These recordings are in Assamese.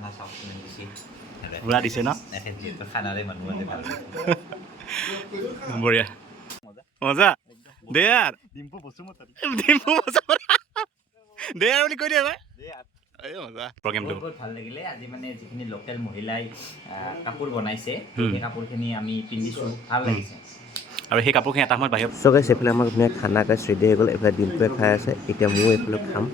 খানা চাওক দিছে পুৰা দিছে ন যিহেতু খানাৰে মানুহ আছে ভাল বঢ়িয়া মজা দে यार ডিম্পু বসুমতাৰী দে यार বুলি কৈ দিয়া ভাই এই মজা প্ৰগ্ৰামটো বহুত ভাল লাগিলে আজি মানে যিখিনি লোকেল মহিলাই কাপোৰ বনাইছে সেই কাপোৰখিনি আমি পিন্ধিছো ভাল লাগিছে আৰু সেই কাপোৰখিনি এটা সময়ত বাহিৰত চ' গাইছ এইফালে আমাৰ ধুনীয়া খানা গাইছ ৰেডি হৈ গ'ল এইফালে ডিম্পুৱে খাই আছে এতিয়া ময়ো এইফালে খাম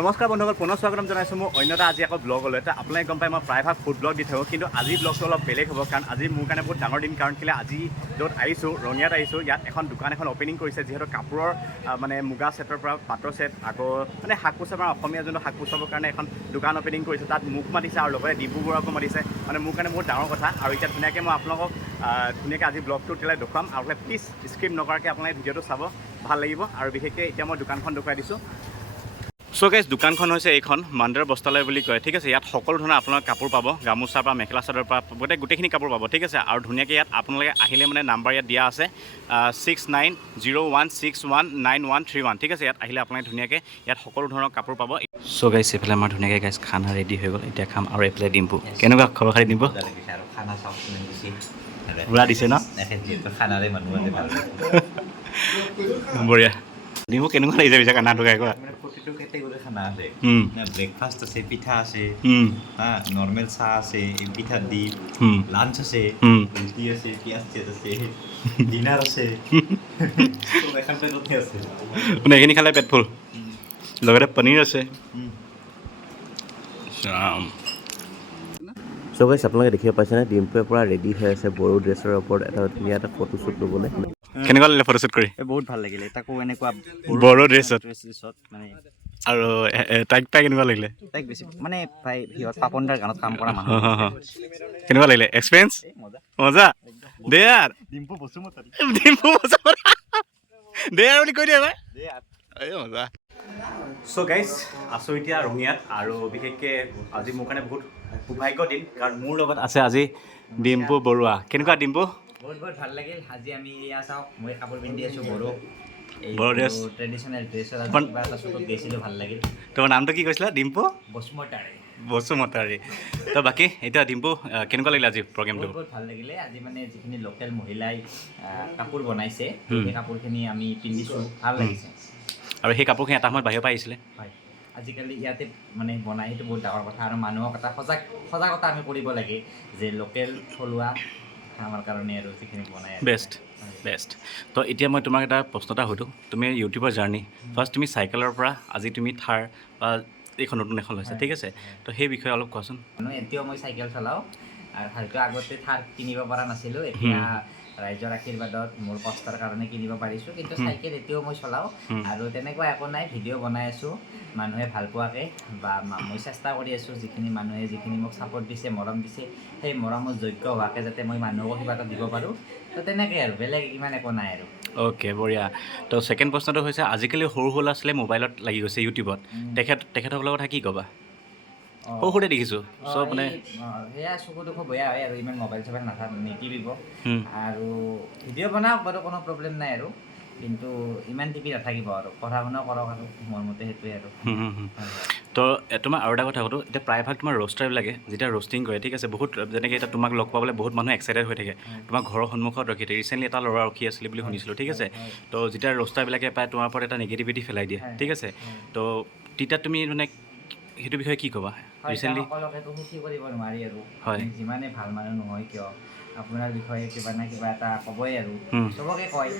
নমস্কাৰ বন্ধুসকল পুনৰ স্বাগতম জনাইছোঁ মোৰ অন্য এটা আজি আকৌ ব্লগলৈ এটা আপোনালোকে গম পাই মই প্ৰায়ভাগ ফুড ব্লগ দি থাকোঁ কিন্তু আজি ব্লগটো অলপ বেলেগ হ'ব কাৰণ আজি মোৰ কাৰণে বহুত ডাঙৰ দিন কাৰণ কেলৈ আজি য'ত আহিছোঁ ৰঙিয়াত আহিছোঁ ইয়াত এখন দোকান এখন অপেনিং কৰিছে যিহেতু কাপোৰৰ মানে মুগা ছেটৰ পৰা পাটৰ ছেট আকৌ মানে শাক পোচাব আমাৰ অসমীয়া যোনটো শাক পোচাবৰ কাৰণে এখন দোকান অপেনিং কৰিছে তাত মোক মাতিছে আৰু লগতে ডিব্ৰুগড়কো মাতিছে মানে মোৰ কাৰণে বহুত ডাঙৰ কথা আৰু এতিয়া ধুনীয়াকৈ মই আপোনালোকক ধুনীয়াকৈ আজি ব্লগটো তেতিয়ালৈ দেখুৱাম আৰু প্লিজ স্কিপ নকৰাকৈ আপোনালোকে ভিডিঅ'টো চাব ভাল লাগিব আৰু বিশেষকৈ এতিয়া মই দোকানখন দেখুৱাই দিছোঁ চ' গাইছ দোকানখন হৈছে এইখন মাণ্ডাৰ বস্তালয় বুলি কয় ঠিক আছে ইয়াত সকলো ধৰণৰ আপোনালোকে কাপোৰ পাব গামোচাৰ পৰা মেখেলা চাদৰ পৰা গোটেইখিনি কাপোৰ পাব ঠিক আছে আৰু ধুনীয়াকৈ ইয়াত আপোনালোকে আহিলে মানে নাম্বাৰ ইয়াত দিয়া আছে 6901619131 ঠিক আছে ইয়াত আহিলে আপোনালোকে ধুনীয়াকৈ ইয়াত সকলো ধৰণৰ কাপোৰ পাব চ' গাইছ এইফালে আমাৰ ধুনীয়াকৈ গাইছ খানা ৰেডি হৈ গ'ল এতিয়া খাম আৰু এইফালে ডিম্পু কেনেকুৱা খবৰ খাতি ডিম্পু আৰু খানা চাওক দিছে পুৰা দিছে ন যিহেতু খানাৰে মানুহ আছে ভাল বঢ়িয়া ডিম্পু কেনেকুৱা লাগিছে পিছে খানাটো খাই কোৱা প্ৰতিটো কেটেগৰী খানা আছে ব্ৰেকফাষ্ট আছে পিঠা আছে নৰ্মেল চাহ আছে পিঠা দি লাঞ্চ আছে ৰুটি আছে পিঁয়াজ চিয়াজ আছে ডিনাৰ আছে এখন প্লেটতে আছে মানে এইখিনি খালে পেট ফুল লগতে পনীৰ আছে চ' গাইছ আপোনালোকে দেখিব পাইছেনে ডিম্পুৱে পূৰা ৰেডি হৈ আছে বড়ো ড্ৰেছৰ ওপৰত এটা ধুনীয়া এটা ফটোশ্বুট ল'বলৈ কেনেকুৱা লাগিলে ফটোশ্বুট কৰি বহুত ভাল লাগিলে তাকো এনেকুৱা বড়ো ড্ৰেছত মানে আৰু তাইক পাই কেনেকুৱা লাগিলে তাইক বেছি মানে প্ৰায় সিহঁত পাপনদাৰ গানত কাম কৰা মানুহ কেনেকুৱা লাগিলে এক্সপিৰিয়েঞ্চ মজা দে यार ডিম্পু বসুমতাৰী দে यार বুলি কৈ দিয়া ভাই এই মজা চ' গাইজ আছোঁ এতিয়া ৰঙিয়াত আৰু বিশেষকৈ আজি মোৰ কাৰণে বহুত সৌভাগ্য দিন কাৰণ মোৰ লগত আছে আজি ডিম্পু বৰুৱা কেনেকুৱা ডিম্পু বহুত বহুত ভাল লাগিল আজি আমি এয়া চাওক মই কাপোৰ পিন্ধি আছোঁ বড়ো বড়ো ড্ৰেছ ট্ৰেডিশ্যনেল ড্ৰেছৰ কিবা এটা শ্বুটত গৈছিলোঁ ভাল লাগিল তোমাৰ নামটো কি কৈছিলা ডিম্পু বসুমতাৰী তো বাকী এতিয়া ডিম্পু কেনেকুৱা লাগিলে আজি প্ৰগ্ৰেমটো বহুত ভাল লাগিলে আজি মানে যিখিনি লোকেল মহিলাই কাপোৰ বনাইছে সেই কাপোৰখিনি আমি পিন্ধিছোঁ ভাল লাগিছে আৰু সেই কাপোৰখিনি এটা সময়ত বাহিৰৰ পৰা আহিছিলে হয় আজিকালি ইয়াতে মানে বনাই সেইটো বহুত ডাঙৰ কথা আৰু মানুহক এটা সজাগতা আমি কৰিব লাগে যে লোকেল থলুৱা আমাৰ কাৰণে আৰু যিখিনি বনাই বেষ্ট তো এতিয়া মই তোমাক এটা প্ৰশ্ন এটা সুধোঁ তুমি ইউটিউবৰ জাৰ্ণি ফাৰ্ষ্ট তুমি চাইকেলৰ পৰা আজি তুমি থাৰ বা এইখন নতুন এখন লৈছা ঠিক আছে তো সেই বিষয়ে অলপ কোৱাচোন এতিয়াও মই চাইকেল চলাওঁ আৰু হয়তো আগতে থাৰ কিনিব পৰা নাছিলোঁ এতিয়া ৰাইজৰ আশীৰ্বাদত মোৰ কষ্টৰ কাৰণে কিনিব পাৰিছোঁ কিন্তু চাইকেল এতিয়াও মই চলাওঁ আৰু তেনেকুৱা একো নাই ভিডিঅ' বনাই আছোঁ মানুহে ভাল পোৱাকৈ বা মই চেষ্টা কৰি আছোঁ যিখিনি মানুহে যিখিনি মোক ছাপোৰ্ট দিছে মৰম দিছে সেই মৰমৰ যোগ্য হোৱাকৈ যাতে মই মানুহকো কিবা এটা দিব পাৰোঁ তো তেনেকৈ আৰু বেলেগ ইমান একো নাই আৰু অ'কে বঢ়িয়া তো ছেকেণ্ড প্ৰশ্নটো হৈছে আজিকালি সৰু সৰু ল'ৰা ছোৱালীয়ে মোবাইলত লাগি গৈছে ইউটিউবত তেখেতসকলৰ কথা কি ক'বা সৰুতে দেখিছোঁ চব মানে সেয়া চকু দুখ বেয়া হয় আৰু ইমান মোবাইল চবাইল নিটিপিব আৰু ভিডিঅ' বনাওক বাৰু কোনো প্ৰব্লেম নাই আৰু কিন্তু ইমান টিপি নাথাকিব আৰু পঢ়া শুনা কৰক আৰু মোৰ মতে সেইটোৱে আৰু তো তোমাৰ আৰু এটা কথা সুধোঁ এতিয়া প্ৰায়ভাগ তোমাৰ ৰ'ষ্টাৰবিলাকে যেতিয়া ৰ'ষ্টিং কৰে ঠিক আছে বহুত যেনেকৈ এতিয়া তোমাক লগ পাবলৈ বহুত মানুহ এক্সাইটেড হৈ থাকে তোমাৰ ঘৰৰ সন্মুখত ৰখি থাকে ৰিচেণ্টলি এটা ল'ৰা ৰখি আছিলে বুলি শুনিছিলোঁ ঠিক আছে তো যেতিয়া ৰ'ষ্টাৰবিলাকে পায় তোমাৰ ওপৰত এটা নিগেটিভিটি পেলাই দিয়ে ঠিক আছে তো তেতিয়া তুমি মানে সেইটো বিষয়ে কি ক'বা ৰিচেণ্টলি সকলোকেতো সুখী কৰিব নোৱাৰি আৰু হয় যিমানে ভাল মানুহ নহয় কিয় আপোনাৰ বিষয়ে কিবা না কিবা এটা ক'বই আৰু চবকে কয়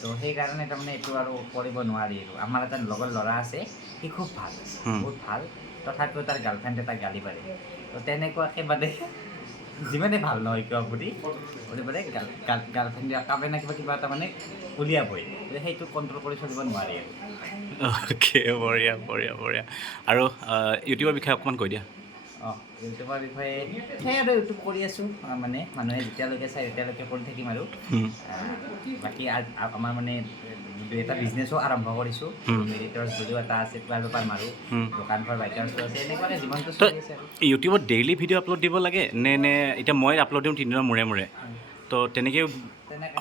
তো সেইকাৰণে তাৰমানে এইটো আৰু কৰিব নোৱাৰি আৰু আমাৰ এটা লগৰ ল'ৰা আছে সি খুব ভাল বহুত ভাল তথাপিও তাৰ গাৰ্লফ্ৰেণ্ড এটা গালি পাৰে তো তেনেকুৱাকৈ মানে যিমানে ভাল নহয় কিয় বুলি মানে গাৰ্লফ্ৰেণ্ড কাবে না কিবা এটা মানে উলিয়াবই সেইটো কণ্ট্ৰল কৰি চলিব নোৱাৰি আৰু অ'কে বঢ়িয়া আৰু ইউটিউবৰ বিষয়ে অকণমান কৈ দিয়া ইউটিউবৰ বিষয়ে সেই আৰু ইউটিউব কৰি আছোঁ মানে মানুহে যেতিয়ালৈকে চাই তেতিয়ালৈকে কৰি থাকিম আৰু বাকী আমাৰ মানে এটা বিজনেছো আৰম্ভ কৰিছোঁ মেৰিটৰ্ছ বুলিও এটা আছে পেপাৰ মাৰোঁ দোকানখন বাইকাৰ্ছো আছে এনেকুৱাকৈ জীৱনটো চলি আছে আৰু ইউটিউবত ডেইলি ভিডিঅ' আপলোড দিব লাগে নে এতিয়া মই আপলোড দিওঁ 3 দিনৰ মূৰে তো তেনেকৈ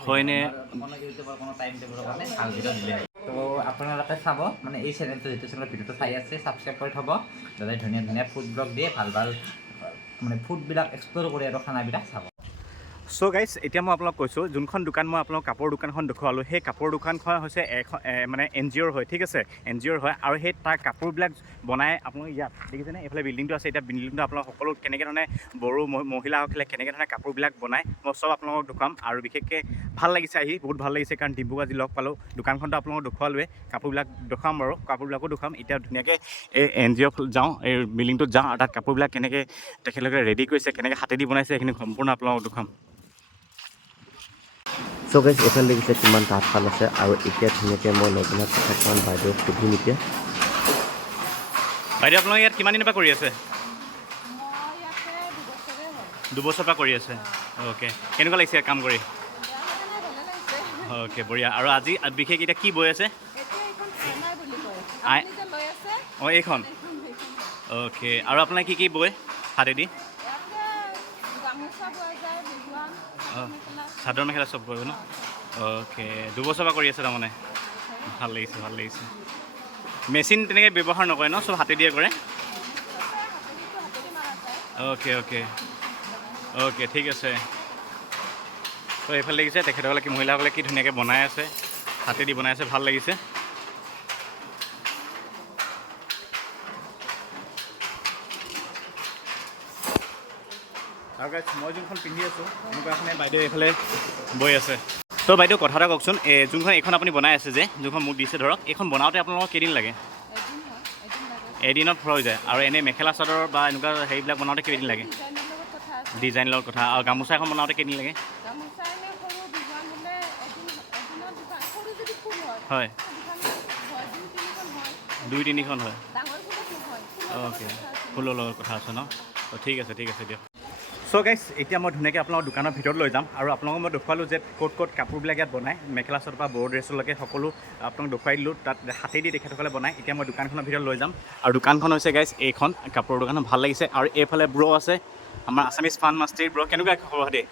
হয়নে কোনো ইউটিউবৰ কোনো টাইম টেবুলৰ কাৰণে ভাল ভিডিঅ' দিলে তো আপোনালোকে চাব মানে এই চেনেলটো যিটো চেনেলত ভিডিঅ'টো চাই আছে ছাবস্ক্ৰাইব কৰি থ'ব যাতে ধুনীয়া ধুনীয়া ফুড ব্লগ দিয়ে ভাল ভাল মানে ফুডবিলাক এক্সপ্ল'ৰ কৰি আৰু খানাবিলাক চাব চ' গাইজ এতিয়া মই আপোনাক কৈছোঁ যোনখন দোকান মই আপোনাক কাপোৰ দোকানখন দেখুৱালোঁ সেই কাপোৰ দোকানখন হৈছে মানে NGOৰ হয় ঠিক আছে NGOৰ হয় আৰু সেই তাৰ কাপোৰবিলাক বনাই আপোনালোক ইয়াত দেখিছেনে এইফালে বিল্ডিংটো আছে এতিয়া বিল্ডিংটো আপোনালোক সকলো কেনেকৈ ধৰণে বড়ো মহিলাসকলে কেনেকৈ ধৰণে কাপোৰবিলাক বনায় মই চব আপোনালোকক দেখুৱাম আৰু বিশেষকৈ ভাল লাগিছে আহি বহুত ভাল লাগিছে কাৰণ ডিম্পুক আজি লগ পালোঁ দোকানখনটো আপোনালোকক দেখুৱালোৱে কাপোৰবিলাক দেখুৱাম বাৰু কাপোৰবিলাকো দেখুৱাম এতিয়া ধুনীয়াকৈ এই NGO যাওঁ এই বিল্ডিংটোত যাওঁ আৰু তাত কাপোৰবিলাক কেনেকৈ তেখেতলোকে ৰেডি কৰিছে কেনেকৈ হাতেদি বনাইছে সেইখিনি সম্পূৰ্ণ আপোনালোকক দেখুৱাম চ' গাইজ এইফালে দেখিছে কিমান তাঁতশাল আছে আৰু এতিয়া ধুনীয়াকৈ মই নজনা কথামান বাইদেউক সুধিম এতিয়া বাইদেউ আপোনালোকে ইয়াত কিমান দিনৰ পৰা কৰি আছে দুবছৰৰ পৰা কৰি আছে অ'কে কেনেকুৱা লাগিছে কাম কৰি অ'কে বঢ়িয়া আৰু আজি বিশেষ এতিয়া কি বৈ আছে অঁ এইখন অ'কে আৰু আপোনাৰ কি বৈ হাতেদি অঁ চাদৰ মেখেলা চব কৰিব ন অ'কে দুবছৰৰ পৰা কৰি আছে তাৰমানে ভাল লাগিছে মেচিন তেনেকৈ ব্যৱহাৰ নকৰে ন চব হাতে দিয়ে কৰে অ'কে ঠিক আছে তো এইফালে দেখিছে তেখেতসকলে কি মহিলাসকলে কি ধুনীয়াকৈ বনাই আছে হাতেদি বনাই আছে ভাল লাগিছে আৰু গাইজ মই যোনখন পিন্ধি আছোঁ এনেকুৱাখনে বাইদেউ এইফালে বৈ আছে তো বাইদেউ কথা এটা কওকচোন যোনখন এইখন আপুনি বনাই আছে যে যোনখন মোক দিছে ধৰক এইখন বনাওঁতে আপোনালোকৰ কেইদিন লাগে এদিনত হৈ যায় আৰু এনেই মেখেলা চাদৰ বা এনেকুৱা হেৰিবিলাক বনাওঁতে কেইদিন লাগে ডিজাইন লগত কথা আৰু গামোচা এখন বনাওঁতে কেইদিন লাগে হয় 2-3খন হয় অ'কে ফুলৰ লগত কথা আছে ন ঠিক আছে দিয়ক চ' গাইজ এতিয়া মই ধুনীয়াকৈ আপোনালোকৰ দোকানৰ ভিতৰত লৈ যাম আৰু আপোনালোকক মই দেখুৱালোঁ যে ক'ত কাপোৰবিলাক ইয়াত বনায় মেখেলা চাদৰ পৰা বড়ো ড্ৰেছলৈকে সকলো আপোনাক দেখুৱাই দিলোঁ তাত হাতেদি তেখেতসকলে বনায় এতিয়া মই দোকানখনৰ ভিতৰত লৈ যাম আৰু দোকানখন হৈছে গাইজ এইখন কাপোৰৰ দোকানখন ভাল লাগিছে আৰু এইফালে ব্ৰ আছে আমাৰ আছামিজ ফান মাষ্টিৰ ব্ৰ কেনেকুৱা খবৰ দেই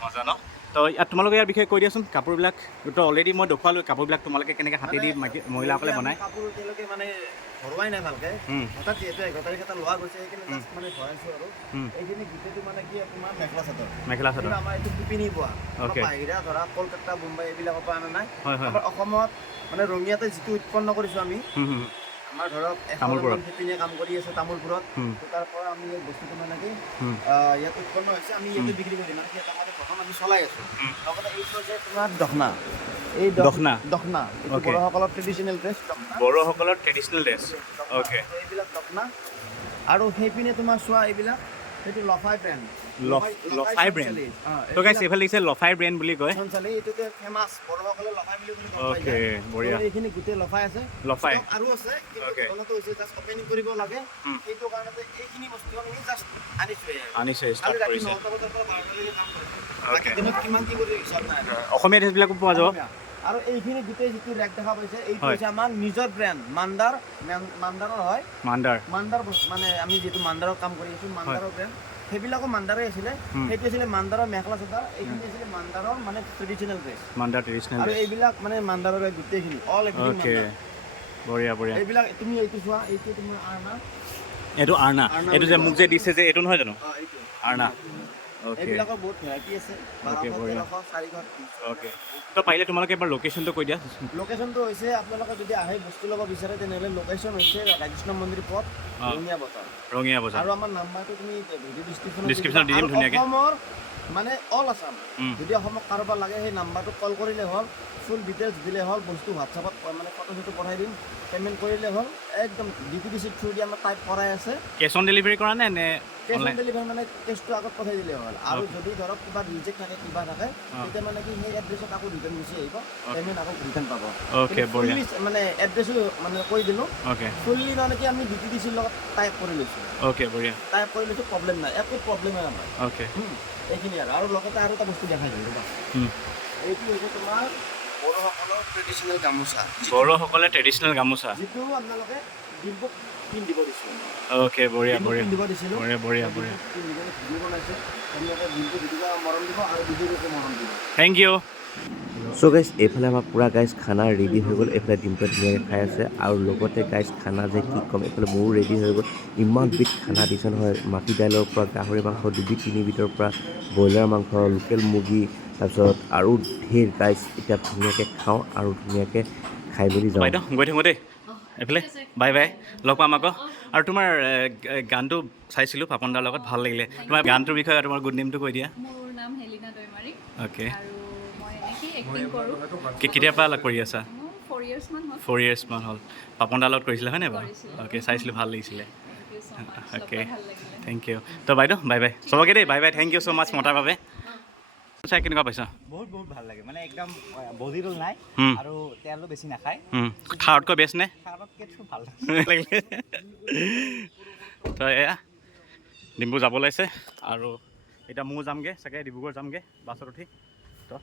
মজা ন তো ইয়াত তোমালোকে ইয়াৰ বিষয়ে কৈ দিয়াচোন কাপোৰবিলাক তো অলৰেডি মই দেখুৱালোঁ কাপোৰবিলাক তোমালোকে কেনেকৈ হাতেদি মহিলাসকলে বনায় কাপোৰ তেওঁলোকে মানে ভৰোৱাই নাই ভালকে হঠাৎ যিহেতু 11 তাৰিখ এটা লোৱা গৈছে সেইখিনি জাষ্ট মানে ভৰাইছোঁ আৰু এইখিনি গোটেইটো মানে কি তোমাৰ মেখেলা চাদৰ আমাৰ এইটো শিপিনী পোৱা বাহিৰা ধৰা কলকাতা মুম্বাই এইবিলাকৰ পৰা অনা নাই আমাৰ অসমত মানে ৰঙিয়াতে যিটো উৎপন্ন কৰিছোঁ আমি আমাৰ ধৰক এখন শিপিনীয়ে কাম কৰি আছে তামোলপুৰত তাৰ পৰা আমি এই বস্তুটো মানে কি ইয়াত উৎপন্ন হৈছে আমি ইয়াতে বিক্ৰী কৰিম মানে প্ৰথম আমি চলাই আছোঁ লগতে এইটো যে তোমাৰ দখনা এই দখনা বড়োসকলৰ ট্ৰেডিশ্যনেল ড্ৰেছ অ'কে এইবিলাক দখনা আৰু সেইপিনে তোমাৰ চোৱা এইবিলাক সেইটো লফাই ব্ৰেণ্ড তো গাইজ এইফালে দেখিছে লফাই ব্ৰেণ্ড বুলি কয় এইটোতে ফেমাছ বড়োসকলে লফাই বুলি অ'কে বঢ়িয়া এইখিনি গোটেই লফাই আছে লফাই আৰু আছে কিন্তু হৈছে জাষ্ট অপেনিং কৰিব লাগে সেইটো কাৰণতে এইখিনি বস্তু আমি জাষ্ট আনিছোঁ ষ্টাৰ্ট কৰিছে কিমান কি কৰি অসমীয়া ড্ৰেছবিলাকো পোৱা যাব আৰু এইখিনি গোটেই যিটো ৰেক দেখা পাইছে এইটো হৈছে আমাৰ নিজৰ ব্ৰেণ্ড মাণ্ডাৰৰ হয় মাণ্ডাৰ মানে আমি যিটো মাণ্ডাৰৰ কাম কৰি আছোঁ মাণ্ডাৰৰ ব্ৰেণ্ড সেইবিলাকো মাণ্ডাৰে আছিলে সেইটো আছিলে মাণ্ডাৰৰ মেখেলা চাদৰ এইখিনি আছিলে মাণ্ডাৰৰ মানে ট্ৰেডিশ্যনেল ড্ৰেছ আৰু এইবিলাক মানে মাণ্ডাৰৰ গোটেইখিনি অল এভৰিথিং বঢ়িয়া এইবিলাক তুমি এইটো চোৱা এইটো তোমাৰ আৰ্ণা এইটো যে মোক যে দিছে যে এইটো নহয় জানো আৰ্ণা এইবিলাকৰ বহুত ভেৰাইটি আছে অ'কে তো পাৰিলে তোমালোকে এবাৰ লোকেশ্যনটো কৈ দিয়া লোকেশ্যনটো হৈছে আপোনালোকে যদি আহে বস্তু ল'ব বিচাৰে তেনেহ'লে লোকেশ্যন হৈছে ৰাধাকৃষ্ণ মন্দিৰ পথ ৰঙিয়া বজাৰ আৰু আমাৰ নাম্বাৰটো তুমি ভিডিঅ' ডিছক্ৰিপশ্যনত দি দিম ধুনীয়াকৈ অসমৰ মানে অল আছাম যদি অসমক কাৰোবাৰ লাগে সেই নাম্বাৰটোত কল কৰিলে হ'ল ফুল ডিটেইলছ দিলে হ'ল বস্তু হোৱাটছআপত মানে ফটো পঠাই দিম পে'মেণ্ট কৰিলে হ'ল একদম DTDC থ্ৰু দি আমাৰ টাইপ কৰাই আছে কেছ অন ডেলিভাৰী কৰা নে কেছ অন ডেলিভাৰী মানে কেছটো আগত পঠাই দিলে হ'ল আৰু যদি ধৰক কিবা ৰিজেক্ট থাকে কিবা থাকে তেতিয়া মানে কি সেই এড্ৰেছত আকৌ ৰিটাৰ্ণ গুচি আহিব পে'মেণ্ট আকৌ ৰিটাৰ্ণ পাব অ'কে বঢ়িয়া মানে এড্ৰেছো মানে কৈ দিলোঁ ফুল্লি মানে কি আমি DTDCৰ লগত টাইপ কৰি লৈছোঁ অ'কে বঢ়িয়া টাইপ কৰি লৈছোঁ প্ৰব্লেম নাই একো প্ৰব্লেম নাই আমাৰ অ'কে এইখিনি আৰু লগতে আৰু এটা বস্তু দেখাই দিওঁ ৰ'বা এইটো হৈছে তোমাৰ বড়োসকলৰ ট্ৰেডিশ্যনেল গামোচা যিটো আপোনালোকে ডিম্পুক পিন্ধিব দিছোঁ অ'কে বঢ়িয়া পিন্ধিব দিছিলোঁ বঢ়িয়া ভিডিঅ' বনাইছে তেওঁলোকে ডিম্পুক ভিডিঅ' মৰম দিব আৰু বিহুকো মৰম দিব থেংক ইউ চ' গাইজ এইফালে আমাৰ পূৰা গাইজ খানা ৰেডি হৈ গ'ল এইফালে ডিম্পুৱে ধুনীয়াকৈ খাই আছে আৰু লগতে গাইজ খানা যে কি ক'ম এইফালে মোৰো ৰেডি হৈ গ'ল ইমান বিধ খানা দিছে নহয় মাটি দাইলৰ পৰা গাহৰি মাংস 2-3 বিধৰ পৰা ব্ৰইলাৰ মাংস লোকেল মুৰ্গী তাৰপিছত আৰু ঢেৰ গাইজ এতিয়া ধুনীয়াকৈ খাওঁ আৰু ধুনীয়াকৈ খাই মেলি যাওঁ বাইদেউ গৈ থাকোঁ দেই এইফালে বাই বাই লগ পাম আকৌ আৰু তোমাৰ গানটো চাইছিলোঁ পাপন দাৰ লগত ভাল লাগিলে তোমাৰ গানটোৰ বিষয়ে তোমাৰ গুড নেমটো কৈ দিয়া মোৰ নাম হেলিনা দৈমাৰী অ'কে আৰু মই এনেকৈ এক্টিং কৰোঁ কেতিয়াৰ পৰা কৰি আছা মোৰ 4 years মান হ'ল 4 years মান হ'ল পাপন দাৰ লগত কৰিছিলা হয় নাই বাৰু কৰিছিলোঁ। অ'কে চাইছিলোঁ ভাল লাগিছিলে thank you so' much okay ভাল লাগিলে থেংক ইউ তো বাইদেউ বাই বাই চবকে দেই bye bye thank you so' মাছ মতাৰ বাবে চাই কেনেকুৱা পাইছা বহুত ভাল লাগে মানে একদম বজি ৰোল নাই আৰু তেলো বেছি নাখায় খাৰতকৈ বেষ্ট নে খাৰতকৈ ভাল লাগিলে তো এয়া ডিম্পু যাব লাগিছে আৰু এতিয়া ময়ো যামগৈ চাগে ডিব্ৰুগড় যামগৈ বাছত উঠি তো